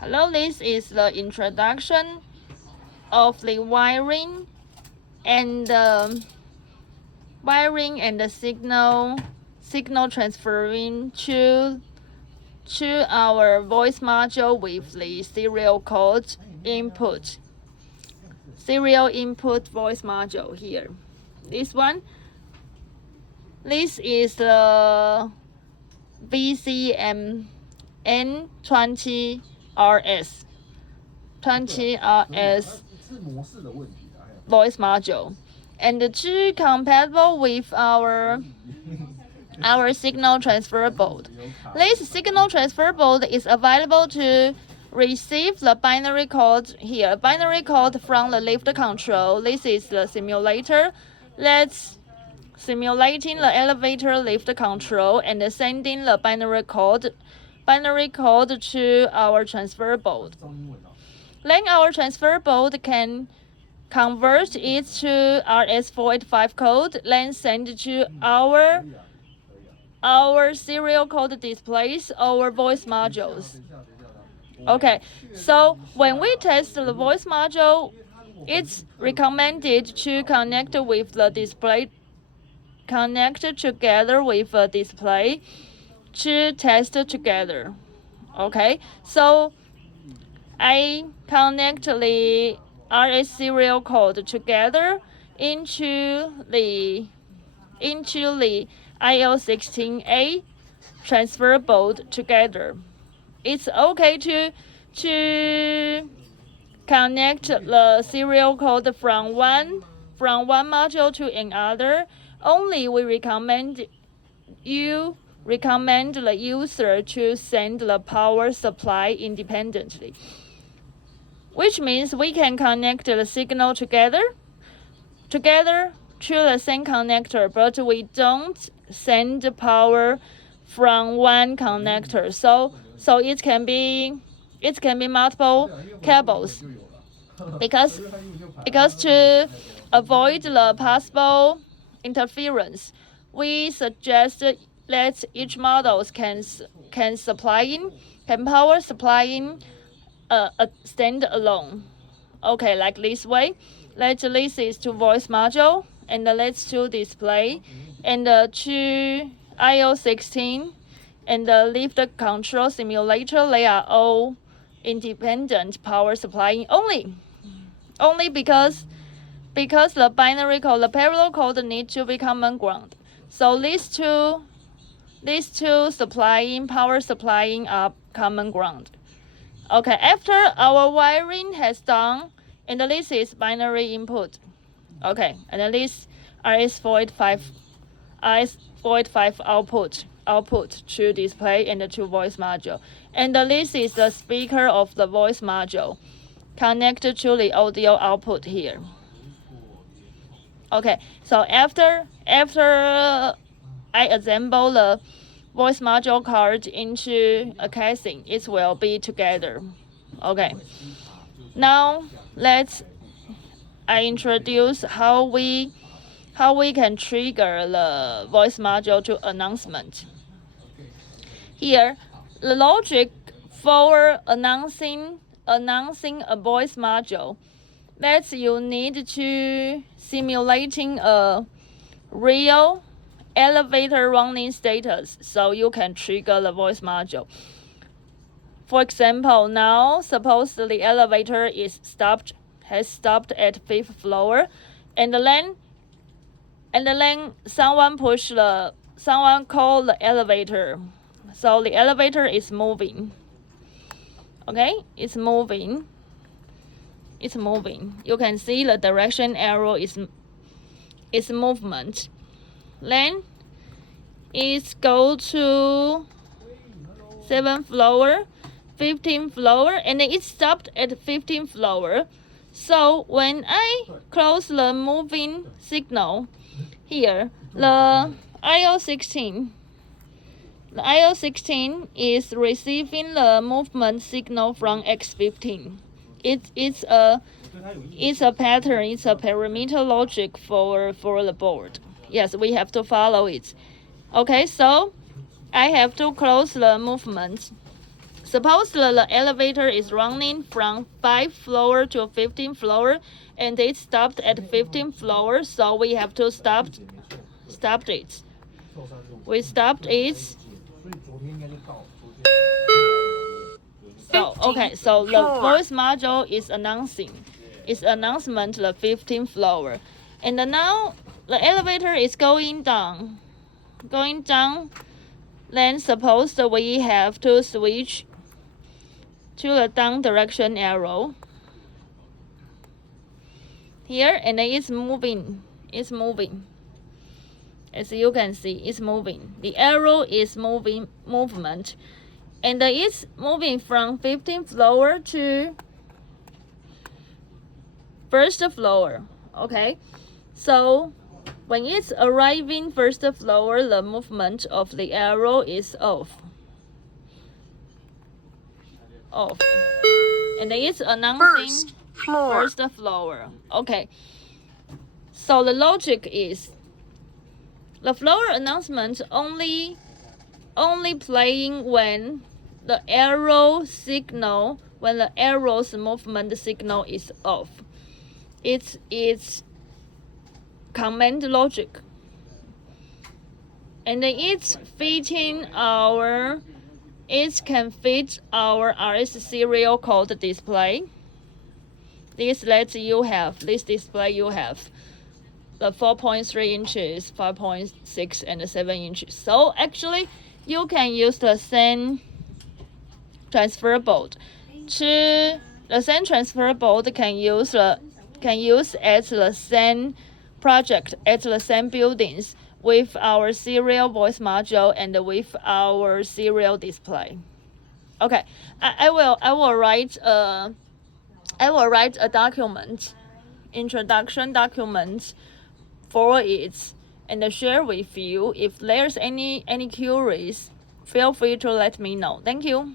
Hello, this is the introduction of the wiring and the signal transferring to our voice module with the serial input voice module here. This is the VCM-N20RS voice module, and to compatible with our signal transfer board. This signal transfer board is available to receive the binary code here. Binary code from the lift control. This is the simulator. Let's simulating the elevator lift control and sending the binary code to our transfer board. Then our transfer board can convert it to RS485 code, then send to our serial code displays or voice modules. Okay, so when we test the voice module, it's recommended to connect with the display, connect together with the display to test together. Okay, so I connect the RS serial code together into the IO16A transfer board together. It's okay to connect the serial code from one module to another. Only we recommend the user to send the power supply independently, which means we can connect the signal together to the same connector, but we don't send power from one connector. So it can be multiple cables, because to avoid the possible interference, we suggest that each models can power supplying a stand-alone. Okay, like this way. Let's this is to voice module, and let's to display, and to IO16, and the lift control simulator. They are all independent power supplying only because the binary code, the parallel code need to be common ground. So these two power supplying are common ground. Okay, after our wiring has done, and this is binary input. Okay, and this RS485 output to display and to voice module. And this is the speaker of the voice module connected to the audio output here. Okay, so after I assemble the voice module card into a casing, it will be together. Okay, now I introduce how we can trigger the voice module to announcement. Here, the logic for announcing a voice module, that you need to simulating a real elevator running status, so you can trigger the voice module. For example, now suppose the elevator has stopped at 5th floor, and then someone call the elevator. So the elevator is moving. Okay, it's moving. You can see the direction arrow is movement. Then it go to 7th floor, 15th floor, and it stopped at 15th floor. So when I close the moving signal here, the IO16 is receiving the movement signal from X15. It's a pattern, it's a parameter logic for the board. Yes, we have to follow it. Okay, so I have to close the movement Suppose the elevator is running from 5th floor to 15th floor, and it stopped at 15th floor, so we have to stop it. We stopped it. So okay, so the voice module is announcement the 15th floor, and now the elevator is going down. Then suppose that we have to switch to the down direction arrow here, and it's moving. As you can see, it's moving. The arrow is movement, and it's moving from 15th floor to 1st floor. Okay, so when it's arriving 1st floor, the movement of the arrow is off. And it's announcing 1st floor. Okay, so the logic is the floor announcement only playing when the arrow's movement signal is off. It's command logic, and it can fit our RS serial code display. This display you have the 4.3 inches, 5.6, and 7 inches. So actually, you can use the same transfer board. The same transfer board can use at the same project, at the same buildings, with our serial voice module and with our serial display. Okay, I will write a document, introduction document for it, and share with you. If there's any queries, feel free to let me know. Thank you.